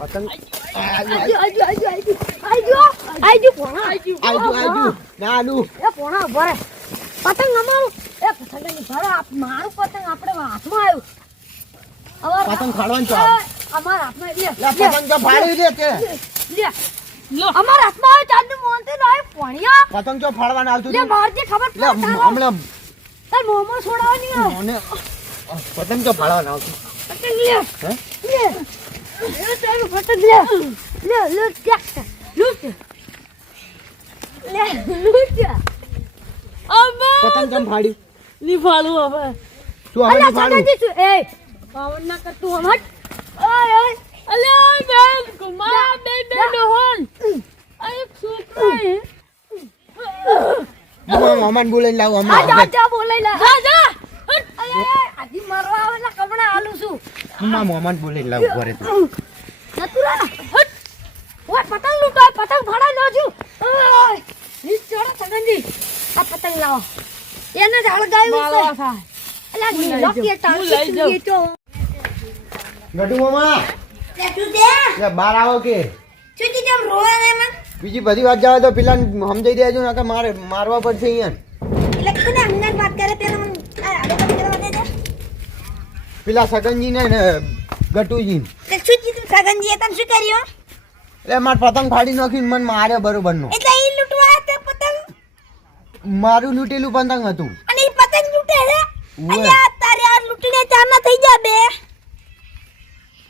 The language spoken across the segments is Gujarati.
પતંગ. આજો આજો આજો આજો આજો આજો પોણા આજો આયુ આયુ નાનું એ પોણા ઊભો રે. પતંગ અમારું. એ પતંગની ભરો આપ- મારું પતંગ આપણે હાથમાં આવ્યું. અમાર પતંગ ફાડવાનું છે અમારા હાથમાં લે. પતંગ તો ફાડી દે કે લે અમારા હાથમાં આવ્યો ચાંદુ મોનથી લાય પોણિયા. પતંગ તો ફાડવાનું આવતું લે મારજી ખબર લે હમણાં. તાર મોમો છોડાવવાની આવે. મને પતંગ તો ફાડવાનું આવતું. પતંગ લે. હે? લે. લે તારું પતંગ લે લે લે ચાક લૂટ લે લૂટ અમ્મા પતંગ કેમ ફાડી. નિફાળું હવે. શું હવે અલ્યા ફાડું એ પાવન ના કરતું હમટ ઓય ઓય. અલ્યા બેન કુમાર બે બે ડોહન આ એક હે. હું મામાને બોલાઈને લાવું જા જા બોલાઈ લે. જા જા આજી મારવા આલું મારા મામાને બોલાઈને લાવું ઘરે નતુરા હટ. ઓય પતંગ લૂંટો પતંગ ફાડા નો છું ઓય નીચ ચડો સગનજી આ પતંગ લાવો. એને જ હળગાવ્યું છે. અલ્યા નીલો કે ટાંકી તો ગટુ મામા. લે બહાર આવો કે. બીજી બધી વાત જાવ તો પેલા સમજાઈ દેજો ને કે મારે મારવા પડશે અહીંયા. પેલા સગનજી ને શું કર્યું? એટલે માર પતંગ ફાડી નાખ્યું ને મને માર્યો બરોબર નો મારું લૂંટેલું પતંગ હતું. અને પતંગ લૂંટાડે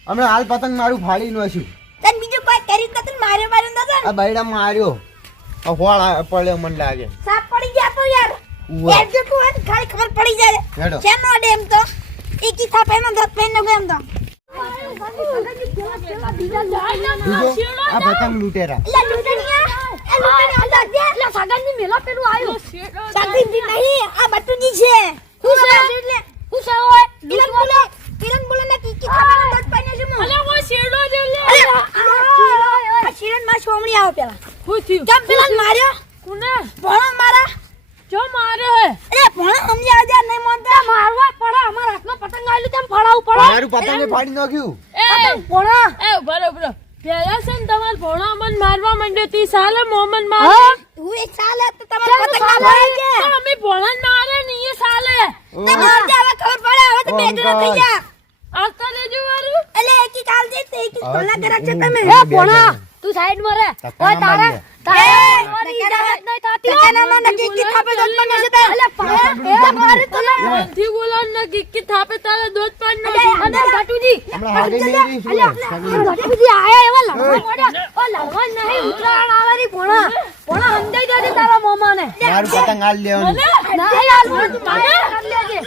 હમણાં હાલ પતંગ મારું ફાડી નાખ્યું. આ બૈડા માર્યો. આ હોળ આ પડ્યો મને લાગે. સાપ પડી ગયા તો યાર. એમ જો તું ખાલી ખબર પડી જાય. શેનો ડેમ તો? એકી પેન દત પેન નો ગેમ તો આ પતંગ લૂટેરા. એ લૂટેરા અંદર દે. લે સગનની મેલા પેલું આયો સગનજી નહીં આ બટુજી છે. હું છે? હું છે ઓય કિરણ બોલે કિરણ બોલે ને કી કી એમાં દત પેન છે મો. અલે ઓ શેડો દે લે આ શિરણમાં છોમણી આવો પેલા. હું થયું? કેમ પેલા માર્યો? કોને? ભણો મારા. જો માર્યો હે. અરે ભણો સમજ્યા જા નહીં મનતા. મારવા પડે અમારા હાથમાં પતંગ આવેલું તેમ ફળાવું પડે મારું પતંગે ફાડી નાખ્યું. એ. પતંગ ભણો એ બરોબર પેલા છે ને તમાર ભોણા મન મારવા માંડ્યો તી સાલે મોમન મારે. હા? એ સાલે તો તમાર પતંગ મારે કે પણ અમે ભણન મારે નહીં એ સાલે. તમાર જે હવે ખબર પડે હવે તો બે જણા થઈ ગયા. આસ્તા લેજો વારું. એટલે એકી કાલ જે તે એકી હવે કરા છે તમે. એ ભોણા તું સાઈડમાં રે ઓય તારા. તારા. નહીં તને મને નકી થાપે દોત મને છે તે એટલે પાયા એ મારે તો ના મનથી બોલો ને કિક્કી થાપે તારે દોત પાડ નો અને ગાટુજી હમણાં હાગે નહીં. ગાટુજી આયા એવા લડવા પડ્યા ઓ લડવા નહીં ઉતરાણ આવાની ભણા ભણા સમજાઈ દેજે તારા મોમાને મારું પતંગ હાલ લેવાનું ના યાર મારે કરી લેજે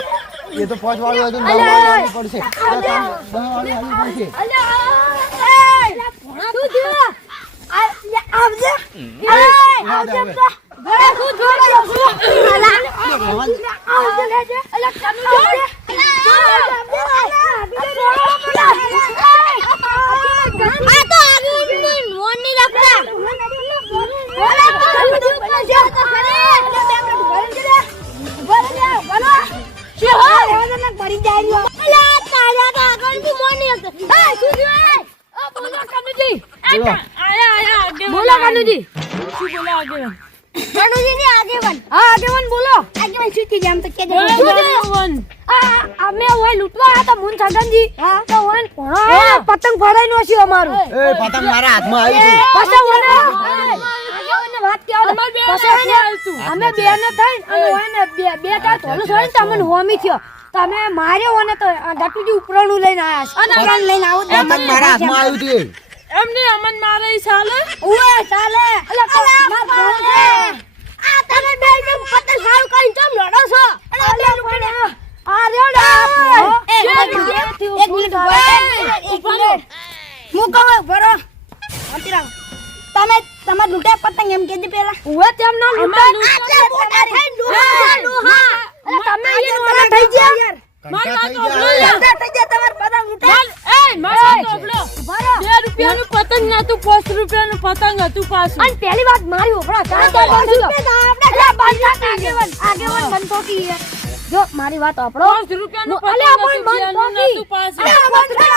એ તો પાંચ વાળું હતું ને દસ પડશે દસ વાળો પડશે અલ્યા એ તું થયો આવજે આવજે આગળ બોલો કનુજી. બોલો. આયા આયા આગેવાન બોલો કનુજી. શું બોલો આગેવાન? કનુજી આગેવાન હા આગેવાન બોલો. આગેવાન શું થઈ તો કે આગેવાન આ અમે ઓય લૂંટવા આવ્યા તા મુન છગનજી તો ઓય પોણો પતંગ ફડાઈ નો છે અમારું. એ પતંગ મારા હાથમાં આવ્યું છે. પછી ઓને આગેવાનને વાત કેવો બે પછી ઓને આવતું. અમે બે ને થઈ અને બે બે તા થોડું થોડું તમને હોમી થયો. તમે માર્યો અને તો ડટુજી ઉપરાણું લઈને આવ્યા છે. ઉપરાણ લઈને આવો મારા હાથમાં આવ્યું છે. એમને અમન મારે ઈ સાલે. ઉએ ચાલે અલા માર ભણે આ તમે બે બે પતંગ હાવ કઈ ચમ લડો છો અલા લૂકડે આ રેડા એક મિનિટ એક મિનિટ એક મિનિટ હું કહું ભરો અંતિરા તમે તમાર લૂંટે પતંગ એમ કેજી પેલા ઉએ તેમ ના લૂંટે આટલા મોટા થઈ ડોહા ડોહા તમે એ મોટા થઈ ગયા. મારી વાત થઈ ગયા. યાર. મોટા થઈ ગયા તમાર પતંગ લૂંટે. માર- એ મારી વાત. ભરો બે પતંગ હતું પાછું. અને પહેલી વાત મારી તો આગેવાન આગેવાન બનતો કી જો મારી વાત આપણો પાંચ રૂપિયાનું અલ્યા પતંગ હતું, પાછું. બંધ કર.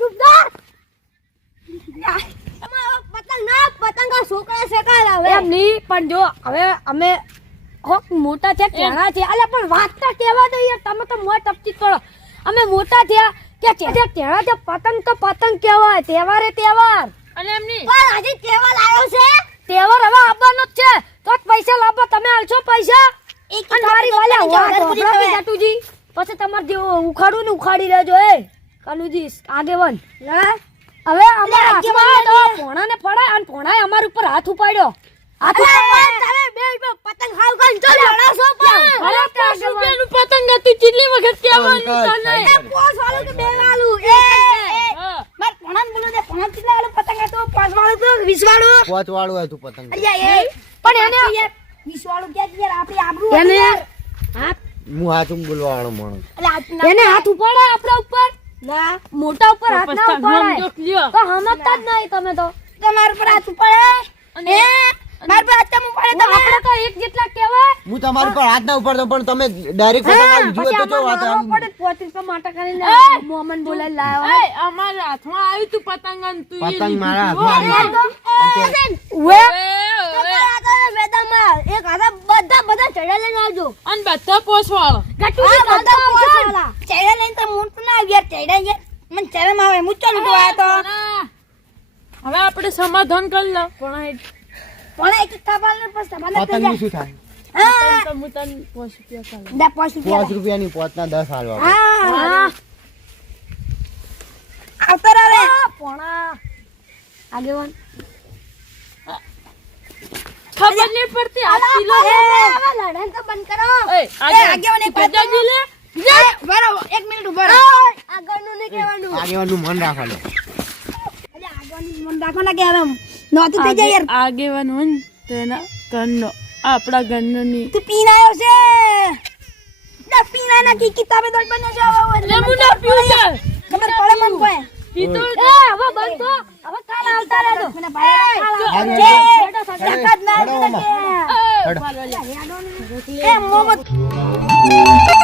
શું? કાલ આવે એમ નહીં પણ જો હવે અમે કોક મોટા છે કેળા છે. અલ્યા પણ વાત તો કહેવા દઈએ? તમે તો મોય ટપચી કરો. અમે મોટા થયા કે તે કેળા છે પતંગ તો પતંગ કહેવાય. તહેવારે તહેવાર. અને એમની પણ આજે તહેવાર આવ્યો છે. તહેવાર હવે આવવાનો જ છે. તો પૈસા લાવો તમે આલશો પૈસા. એક મારી વાલે કે જાટુજી પછી તમારે જે ઉખાડું ને ઉખાડી લેજો એ. કનુજી આગેવન. હવે અમારા હાથમાં આવે તો પોણાને ફડાય અને પોણાએ અમારા ઉપર હાથ ઉપાડ્યો. હાથ ઉપાડ્યો. તમે બે બે પતંગ ખાવ ખાઈને ચો લડો છો પણ? અરે પાંચ પતંગ હતું કેટલી વખત કહેવાનું તને? એ પોસ વાળું કે બે વાળું. એ. માર પોણાને બોલો દે પોણા કેટલા વાળું પતંગ હતો પાંચ વાળું તો વીસ વાળું? પોચ વાળું હતું પતંગ. અલ્યા એ પણ એને યાર વીસ વાળું યાર? આપણી આબરૂ એને હાથ હું હાચું બોલવા વાળો માણસ એને હાથ ઉપાડે આપણા ઉપર? ના મોટા ઉપર હાથ ના ઉપાડાય. તો સમજતા જ નહીં તમે તો. તમાર પર હાથ ઉપાડે? એ માર પર હાથ કેમ ઉપાડે તમે? આપણે તો એક જેટલા કહેવાય? હું તમારી પર હાથ ના ઉપાડતો પણ તમે ડાયરેક્ટ પતંગ જુઓ તો વાત આમ. પડે પોત્રીસ પર માટે કરીને મોહમ્મદ બોલાવી લાવ્યો એય, અમારા હાથમાં આવ્યું તું પતંગ અને તું પતંગ મારા હાથમાં ઓએ, ઓએ. એક હાથે બધા બધા ચડ્યા લઈને આવજો. અને બધા? પોસવાળા. ચડ્યા લઈને તો મોટું ના આવ્યું યાર ચડ્યા યાર મને શરમ આવે હું ચાલુ તો આયો તો ના. હવે આપણે સમાધાન કરી લો. પણ પણ એક થપાલ ને પછી સમાધાન ને શું થાય? હા. તો હું તને પોસ રૂપિયા ચાલો. દા પાંચ રૂપિયા દસ હાલવા પોણા આગેવાન. ખબર નહીં પડતી આ કિલો લડન તો બંધ કરો. એ, આગળ. આગેવાન એક લે. બરાબર એક મિનિટ ઊભો રહો. આગળનું નહીં કહેવાનું. આગેવાનું મન રાખવાનું. રાખો ને કે હવે નોતું થઈ જાય યાર? આગેવાન હોય ને તો એના ઘરનો આપણા ઘરનો નહીં. તું પીન આવ્યો છે? ના પીના ના કી કિતાબે દોડ બન્યો છે. હવે હું ના પીવું છે ખબર પડે મન કોઈ. પીતો એ હવે બંધ થો. હવે કાલ આવતા રહેજો. મને ભાઈ કાલ છે. હેડો. તાકાત ના. એ. મોહમ્મદ